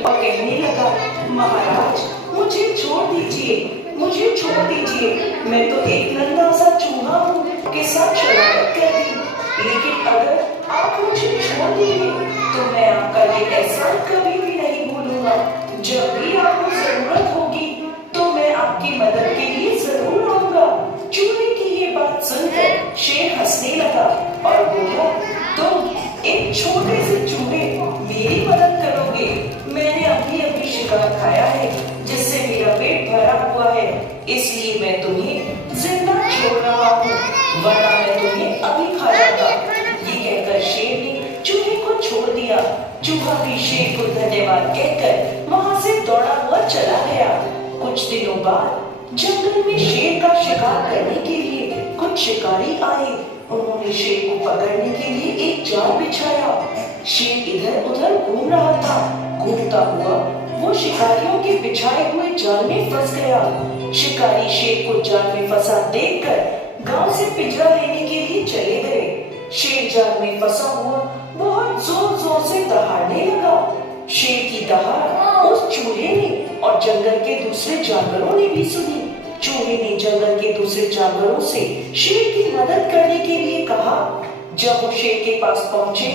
और कहने लगा, महाराज मुझे छोड़ दीजिए, मुझे छोड़ दीजिए, मैं तो एक नन्हा सा चूहा हूँ के साथ शरारत कर दी, लेकिन अगर आप मुझे छोड़ देंगे तो मैं आपका ये एहसान कभी भी नहीं भूलूंगा। जब भी आपको जरूरत होगी तो मैं आपकी मदद के लिए जरूर आऊंगा। चूहे की ये बात सुनकर शेर हंसने लगा और बोला, तुम एक छोटे से चूहे मेरी मदद करोगे? मैंने अभी अभी शिकार खाया है जिससे मेरा पेट भरा हुआ है, इसलिए मैं तुम्हें जिंदा छोड़ रहा हूँ, वरना मैं तुम्हें अभी खा जाता। ये कहकर शेर ने चूहे को छोड़ दिया। चूहा भी शेर को धन्यवाद कहकर वहां से दौड़ा हुआ चला गया। कुछ दिनों बाद जंगल में शेर का शिकार करने के लिए कुछ शिकारी आए। उन्होंने शेर को पकड़ने के लिए एक जाल बिछाया। शेर इधर उधर घूम रहा था। घूमता हुआ वो शिकारियों के बिछाए हुए जाल में फंस गया। शिकारी शेर को जाल में फंसा देखकर गांव से पिंजरा लेने के लिए चले गए। शेर जाल में फंसा हुआ बहुत जोर जोर से दहाड़ने लगा। शेर की दहाड़ उस चूहे ने और जंगल के दूसरे जानवरों ने भी सुनी। चूहे ने जंगल के दूसरे जानवरों से शेर की मदद करने के लिए कहा। जब वो शेर के पास पहुंचे,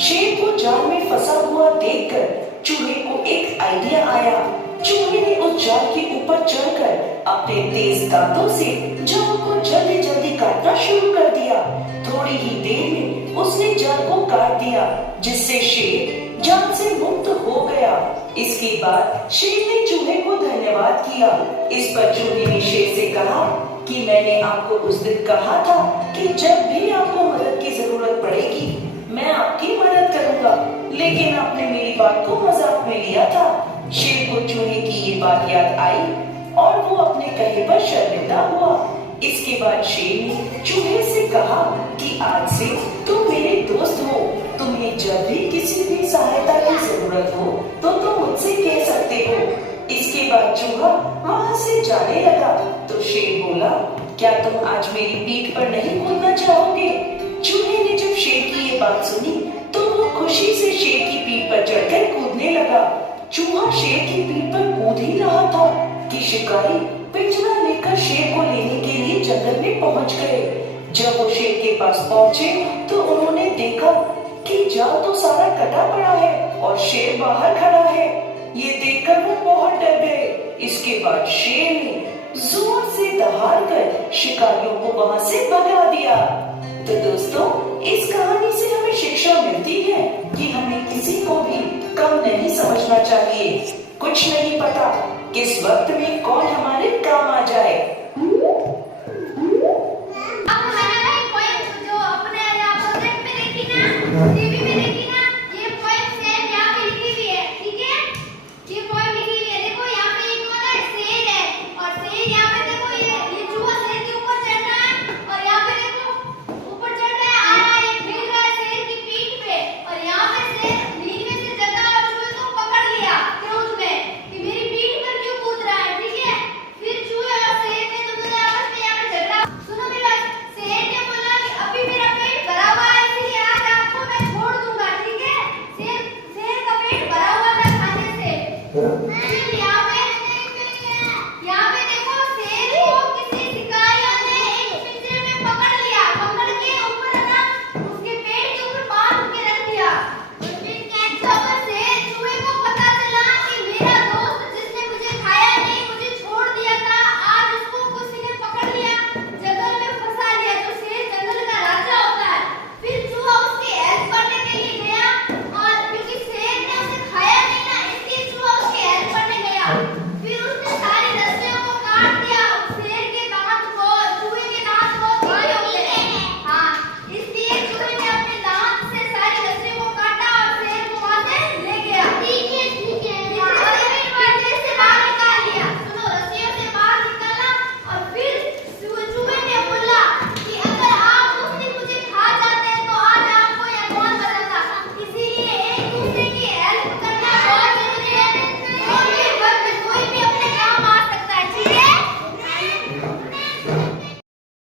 शेर को जाल में फंसा हुआ देखकर चूहे को एक आइडिया आया। चूहे ने उस जाल के ऊपर चढ़कर अपने तेज दांतों से जाल को जल्दी जल्दी काटना शुरू कर दिया। थोड़ी ही देर में उसने जाल को काट दिया, जिससे शेर जाल से मुक्त हो गया। इसके बाद शेर ने चूहे को धन्यवाद किया। इस पर चूहे ने शेर से कहा कि मैंने आपको उस दिन कहा था कि जब भी आपको मदद की जरूरत पड़ेगी मैं आपकी मदद करूंगा, लेकिन आपने मेरी बात को मजाक में लिया था। शेर को चूहे की ये बात याद आई और वो अपने कहे पर शर्मिंदा हुआ। इसके बाद शेर ने चूहे से कहा कि आज से तुम मेरे दोस्त हो, तुम्हें जब भी किसी भी सहायता की जरूरत हो तो तुम मुझसे कह सकते हो। इसके बाद चूहा वहां से जाने लगा तो शेर बोला, क्या तुम आज मेरी पीठ पर नहीं कूदना चाहोगे? चूहे ने जब शेर की ये बात सुनी तो वो खुशी से शेर की पीठ पर चढ़कर कूदने लगा। चूहा शेर की पीठ पर कूद ही रहा था कि शिकारी पिंजरा लेकर शेर को लेने के लिए जंगल में पहुंच गए। जब वो शेर के पास पहुंचे तो उन्होंने देखा कि जाल तो सारा कटा पड़ा है और शेर बाहर खड़ा है। ये देखकर वो बहुत डर गए। इसके बाद शेर ने जोर से दहाड़कर शिकारियों को वहां से भगा दिया। तो दोस्तों, इस कहानी से हमें शिक्षा मिलती है कि हमें किसी को भी कम नहीं समझना चाहिए। कुछ नहीं पता किस वक्त में कौन हमारे काम आ जाए। Yeah.